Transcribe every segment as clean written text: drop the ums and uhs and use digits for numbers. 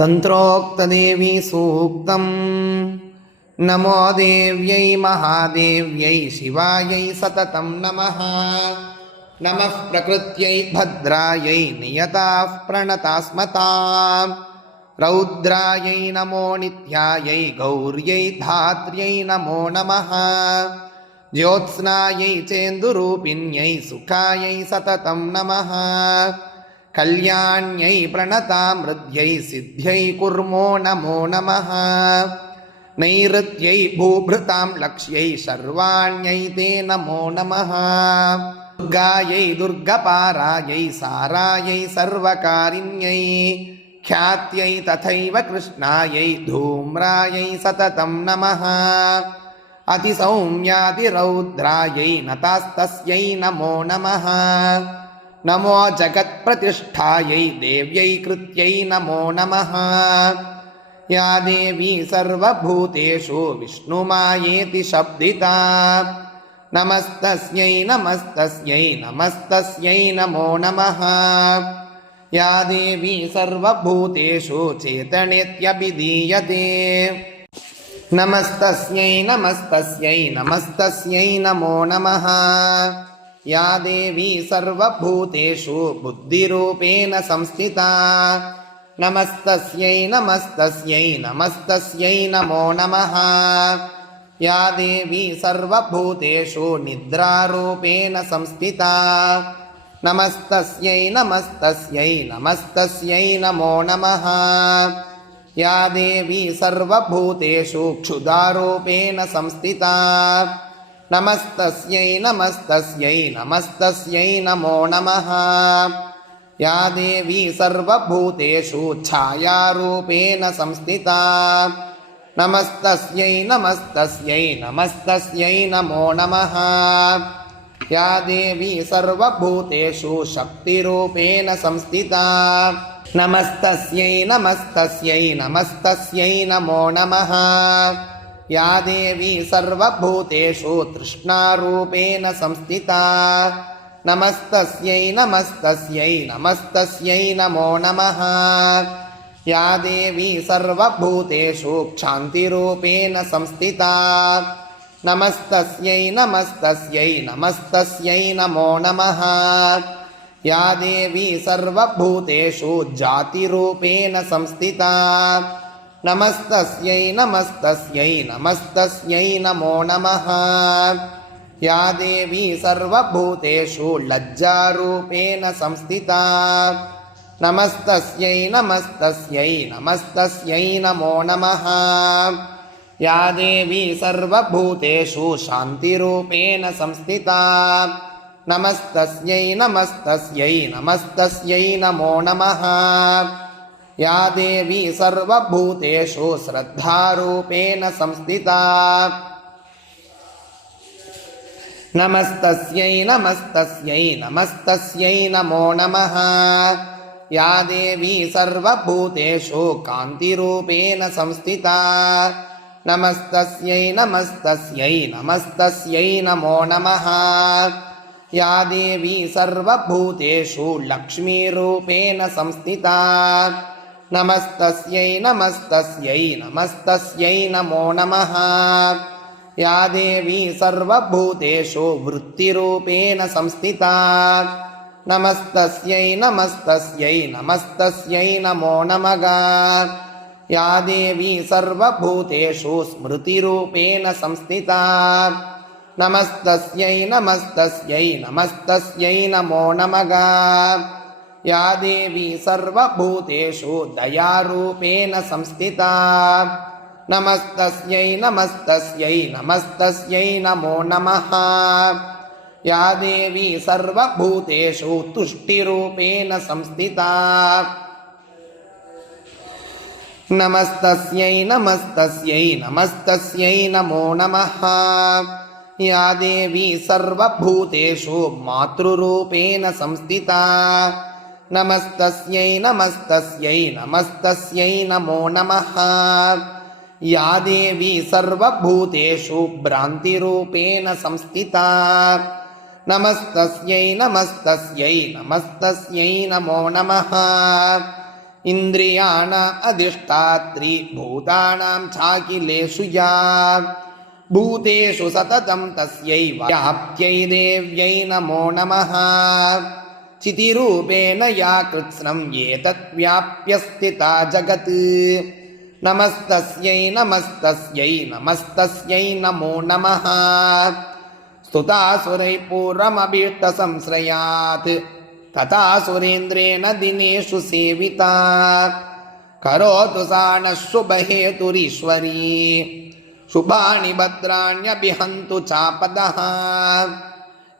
तन्त्रोक्तदेवी सूक्तं नमो देव्यै महादेव्यै शिवायै सततं नमः। नमः प्रकृत्यै भद्रायै नियताः प्रणतास्मतां रौद्रायै नमो नित्यायै गौर्यै धात्र्यै नमो नमः। ज्योत्स्नायै चेन्दुरूपिण्यै सुखायै सततं नमः। कल्याण्यै प्रणतामृद्यै सिद्ध्यै कुर्मो नमो नमः। नैऋत्यै भूभृतां लक्ष्यै शर्वाण्यै ते नमो नमः। दुर्गायै दुर्गपारायै सारायै सर्वकारिण्यै ख्यात्यै तथैव कृष्णायै धूम्रायै सततं नमः। अतिसौम्यातिरौद्रायै नतास्तस्यै नमो नमः। नमो जगत्प्रतिष्ठायै देव्यै कृत्यै नमो नमः। या देवी सर्वभूतेषु विष्णुमायेति शब्दिता नमस्तस्यै नमस्तस्यै नमस्तस्यै नमो नमः। या देवी सर्वभूतेषु चेतनेत्यभिधीयते नमस्तस्यै नमस्तस्यै नमस्तस्यै नमो नमः। या देवी सर्वभूतेषु बुद्धिरूपेण संस्थिता नमस्तस्यै नमस्तस्यै नमस्तस्यै नमो नमः। या देवी सर्वभूतेषु निद्रारूपेण संस्थिता नमस्तस्यै नमस्तस्यै नमस्तस्यै नमो नमः। या देवी सर्वभूतेषु क्षुधारूपेण संस्थिता नमस्तस्यै नमस्तस्यै नमस्तस्यै नमो नमः। या देवी सर्वभूतेषु छायारूपेण संस्थिता नमस्तस्यै नमस्तस्यै नमस्तस्यै नमो नमः। या देवी सर्वभूतेषु शक्तिरूपेण संस्थिता नमस्तस्यै नमस्तस्यै नमस्तस्यै नमो नमः। या देवी सर्वभूतेषु तृष्णारूपेण संस्थिता नमस्तस्यै नमस्तस्यै नमस्तस्यै नमो नमः। या देवी सर्वभूतेषु क्षान्तिरूपेण संस्थिता नमस्तस्यै नमस्तस्यै नमस्तस्यै नमो नमः। या देवी सर्वभूतेषु जातिरूपेण संस्थिता नमस्तस्यै नमस्तस्यै नमस्तस्यै नमो नमः। या देवी सर्वभूतेषु लज्जारूपेण संस्थिता नमस्तस्यै नमस्तस्यै नमस्तस्यै नमो नमः। या देवी सर्वभूतेषु शान्तिरूपेण संस्थिता नमस्तस्यै नमस्तस्यै नमस्तस्यै नमो नमः। या देवी सर्वभूतेषु श्रद्धारूपेण संस्थिता नमस्तस्यै नमस्तस्यै नमस्तस्यै नमो नमः। या देवी सर्वभूतेषु कान्तिरूपेण संस्थिता नमस्तस्यै नमस्तस्यै नमस्तस्यै नमो नमः। या देवी सर्वभूतेषु लक्ष्मीरूपेण संस्थिता नमस्तस्यै नमस्तस्यै नमस्तस्यै नमो नमः। या देवी सर्वभूतेषु वृत्तिरूपेण संस्थिता नमस्तस्यै नमस्तस्यै नमस्तस्यै नमो नमः। या देवी सर्वभूतेषु स्मृतिरूपेण संस्थिता नमस्तस्यै नमस्तस्यै नमस्तस्यै नमो नमः। या देवी सर्वभूतेषु दयारूपेण संस्थिता नमस्तस्यै नमस्तस्यै नमस्तस्यै नमो नमः। या देवी सर्वभूतेषु तुष्टिरूपेण संस्थिता नमस्तस्यै नमस्तस्यै नमस्तस्यै नमो नमः। या देवी सर्वभूतेषु मातृरूपेण संस्थिता नमस्तस्यै नमस्तस्यै नमस्तस्यै नमो नमः। या देवी सर्वभूतेषु भ्रान्तिरूपेण संस्थिता नमस्तस्यै नमस्तस्यै नमस्तस्यै नमो नमः। इन्द्रियाणाम् अधिष्ठात्री भूतानां चाखिलेषु या भूतेषु सततं तस्यै व्याप्त्यै देव्यै नमो नमः चितिरूपेण या कृत्स्नं एतत् व्याप्य स्थिता जगत् नमस्तस्यै नमस्तस्यै नमस्तस्यै नमो नमः स्तुतासुरैः पूर्वमभीष्टसंश्रयात् तथा सुरेन्द्रेण दिनेषु सेविता करोतु सा नः शुभहेतुरीश्वरी शुभानि भद्राण्यभिहन्तु चापदः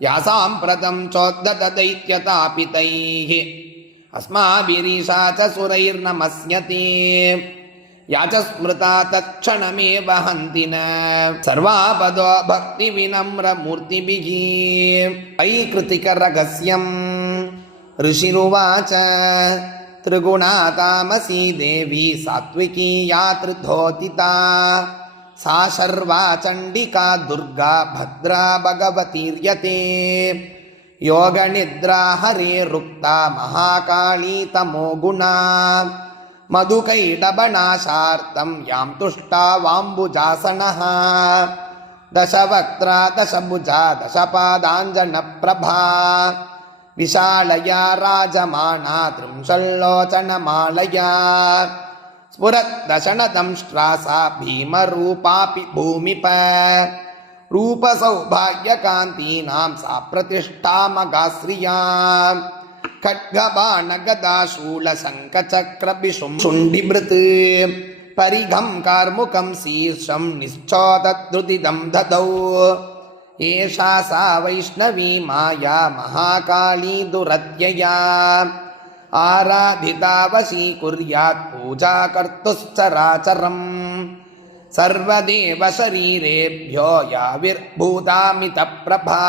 या साम्प्रतं चोद्धतदैत्यतापितैः अस्माभिरीशा च सुरैर्नमस्यते या च स्मृता तत्क्षणमेव हन्ति न सर्वापदो भक्तिविनम्रमूर्तिभिः ऐकृतिकरहस्यम् ऋषिरुवाच त्रिगुणा तामसी देवी सात्विकी या त्रिधोतिता सा शर्वा चण्डिका दुर्गा भद्रा भगवतीर्यते योगनिद्रा हरेरुक्ता महाकाली तमोगुणा मधुकैटभनाशार्तं यां तुष्टा वाम्बुजासनः दशवक्त्रा दशभुजा दशपादाञ्जनप्रभा विशालया राजमाना त्रिंशल्लोचनमालया स्फुरद्दशनदंष्ट्रासा भीमरूपापि भूमिप रूपसौभाग्यकान्तीनां सा प्रतिष्ठा मगाश्रिया खड्गबाणगदाशूलशङ्खचक्रभिषुं शुण्डिभृत् परिघं कार्मुकं शीर्षं निश्चोदद्रुदिदं ददौ एषा सा वैष्णवी माया महाकाली दुरत्यया आराधिता वशीकुर्यात् पूजा कर्तुश्चराचरम् सर्वदेव शरीरेभ्यो याविर्भूतामितप्रभा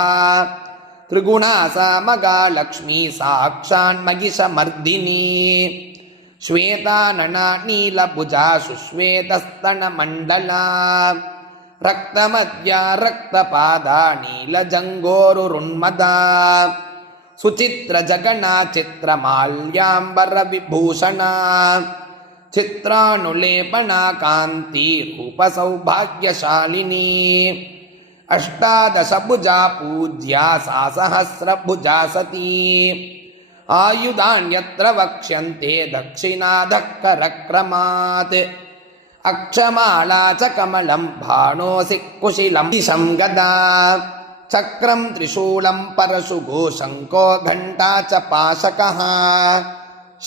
त्रिगुणा सा मगालक्ष्मी साक्षान्महिषमर्दिनी श्वेतानना नीलभुजा सुश्वेतस्तनमण्डला रक्तमद्या रक्तपादा नीलजङ्गोरुरुन्मदा सुचित्रजगना चित्रमाल्याम्बरविभूषणा चित्रानुलेपना कान्ति रूपसौभाग्यशालिनी अष्टादशभुजा पूज्या सा सहस्रभुजा सती आयुधान्यत्र वक्ष्यन्ते दक्षिणाधः करक्रमात् अक्षमाला च कमलं भाणोऽसि कुशिलं दिशं गदा चक्रं त्रिशूलं परशुगो शङ्को घण्टा च पाशकः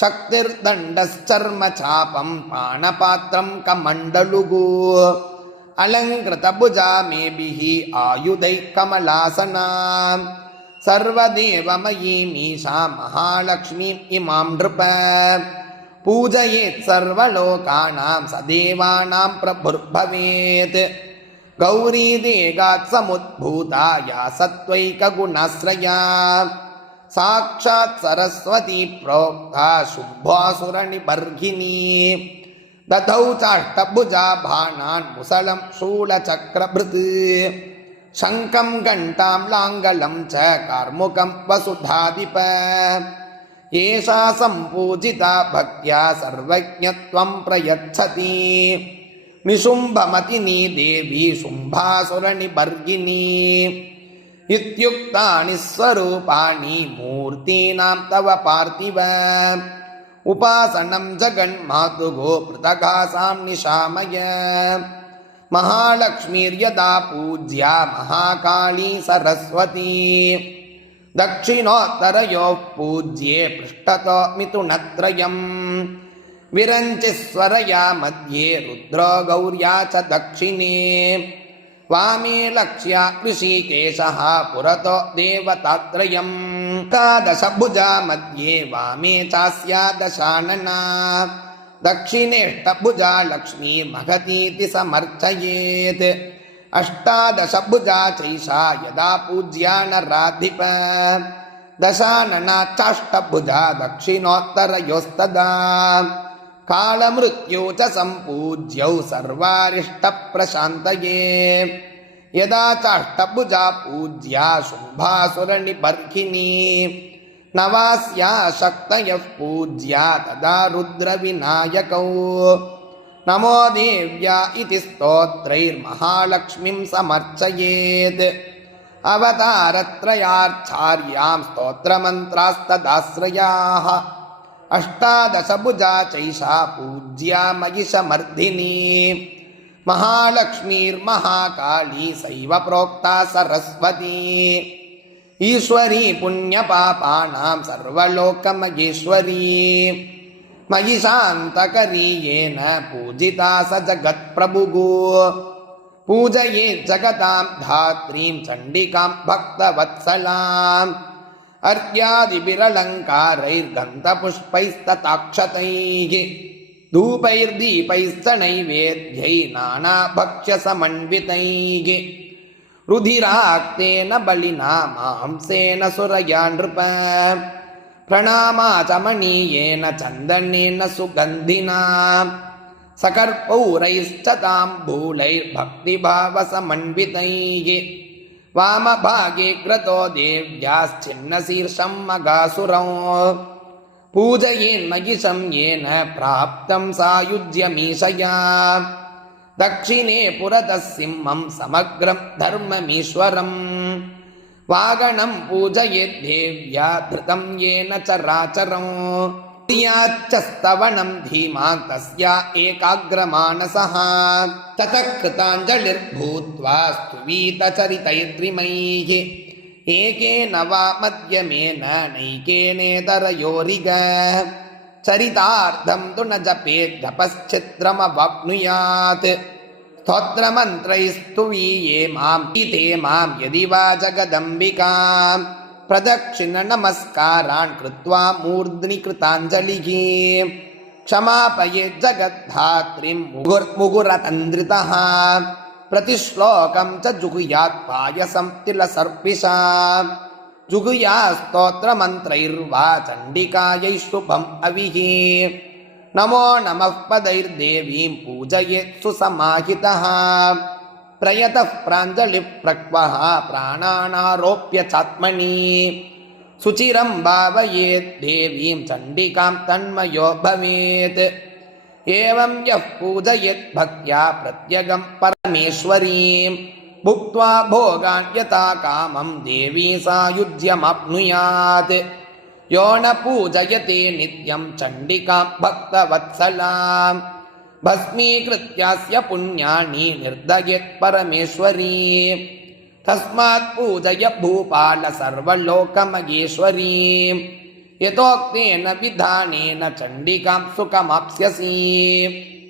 शक्तिर्दण्डश्चर्मचापं पाणपात्रं कमण्डलुगु अलङ्कृतभुजा मेभिः आयुधैः कमलासना सर्वदेवमयीमीशा महालक्ष्मीम् इमां नृप पूजयेत् सर्वलोकानां सदेवानां प्रभुर्भवेत् गौरी देगात् समुद्भूता या सत्त्वैकगुणाश्रया साक्षात् सरस्वती प्रोक्ता शुम्भासुरनिबर्हिणी दधौ चाष्टभुजा बाणान् मुसलं शूलचक्रभृत् शङ्खं घण्टां लाङ्गलं च कार्मुकं वसुधाधिप एषा सम्पूजिता भक्त्या सर्वज्ञत्वं प्रयच्छति निशुम्भमतिनी देवी शुम्भासुरनिबर्हिणी इत्युक्तानि स्वरूपाणि मूर्तीनां तव पार्थिव उपासनं जगन्मातुः पृथगासां निशामय महालक्ष्मीर्यदा पूज्या महाकाली सरस्वती दक्षिणोत्तरयोः पूज्ये पृष्ठतो मिथुनत्रयम् विरञ्चिस्वरया मध्ये रुद्रो गौर्या च दक्षिणे वामे लक्ष्या ऋषिकेशः पुरतो देवतात्रयम् एकादशभुजा मध्ये वामे चास्या दशानना दक्षिणेष्टभुजा लक्ष्मी महतीति समर्चयेत् अष्टादशभुजा चैषा यदा पूज्या नराधिप दशानना चाष्टभुजा दक्षिणोत्तरयोस्तदा कालमृत्यौ च सम्पूज्यौ सर्वारिष्टप्रशान्तये यदा चाष्टभुजा पूज्या शुम्भासुरनिबर्हिणी नवास्या शक्तयः पूज्या तदा रुद्रविनायकौ नमो देव्या इति स्तोत्रैर्महालक्ष्मीं समर्चयेत् अवतारत्रयार्चार्यां स्तोत्रमन्त्रास्तदाश्रयाः अष्टादशभुजा चैषा पूज्या महिषमर्दिनी महालक्ष्मीर्महाकाली सैव प्रोक्ता सरस्वती ईश्वरी पुण्यपापानां सर्वलोकमहेश्वरी महिषान्तकरी येन पूजिता स जगत्प्रभुः पूजयेत् जगतां धात्रीं चण्डिकां भक्तवत्सलाम् अर्घ्यादिभिरलङ्कारैर्गन्धपुष्पैस्तताक्षतैः धूपैर्दीपैश्च नैवेद्यै नानाभक्ष्यसमन्वितैः रुधिराक्तेन बलिना मांसेन सुरया नृप प्रणामाचमनीयेन चन्दनेन सुगन्धिना सकर्पूरैश्च ताम्बूलैर्भक्तिभावसमन्वितैः वामभागे क्रतो देव्याश्चिन्नशीर्षं मगासुरौ पूजयेन्महिषं येन प्राप्तं सायुज्यमीशया दक्षिणे पुरतः सिंहं समग्रं धर्ममीश्वरम् वागणं पूजयेद्देव्या धृतं येन चराचरं याच्च स्तवनं धीमान् तस्या एकाग्रमानसः ततः कृताञ्जलिर्भूत्वा स्तुवीतचरितैर्त्रिमैः एकेन वा मध्यमेन नैकेनेतरयोरिग चरितार्थं तु न जपेद् स्तोत्रमन्त्रैस्तुवीये मां गीते मां यदि वा जगदम्बिकां प्रदक्षिण नमस्कारान् कृत्वा मूर्ध्नि कृताञ्जलिः क्षमापयेत् जगद्धात्रीं मुहुरतन्द्रितः प्रतिश्लोकं च जुहुयात् पायसं तिलसर्पिषा जुहुया स्तोत्रमन्त्रैर्वा चण्डिकायै शुभम् अविः नमो नमः पदैर्देवीं पूजयेत् सुसमाहितः प्रयतः प्राञ्जलिः प्रक्वः प्राणानारोप्य चात्मनि सुचिरं भावयेत् देवीं चण्डिकां तन्मयो भवेत् एवं यः पूजयेत् भक्त्या प्रत्यगं परमेश्वरीं भुक्त्वा भोगान् यथा कामं देवी सायुज्यमाप्नुयात् यो न पूजयते नित्यं चण्डिकां भक्तवत्सलां भस्मीकृत्यास्य पुण्यानि निर्दयेत् परमेश्वरी तस्मात् पूजय भूपाल सर्वलोकमहेश्वरीं यतोक्तेन विधानेन चण्डिकां सुखमाप्स्यसि।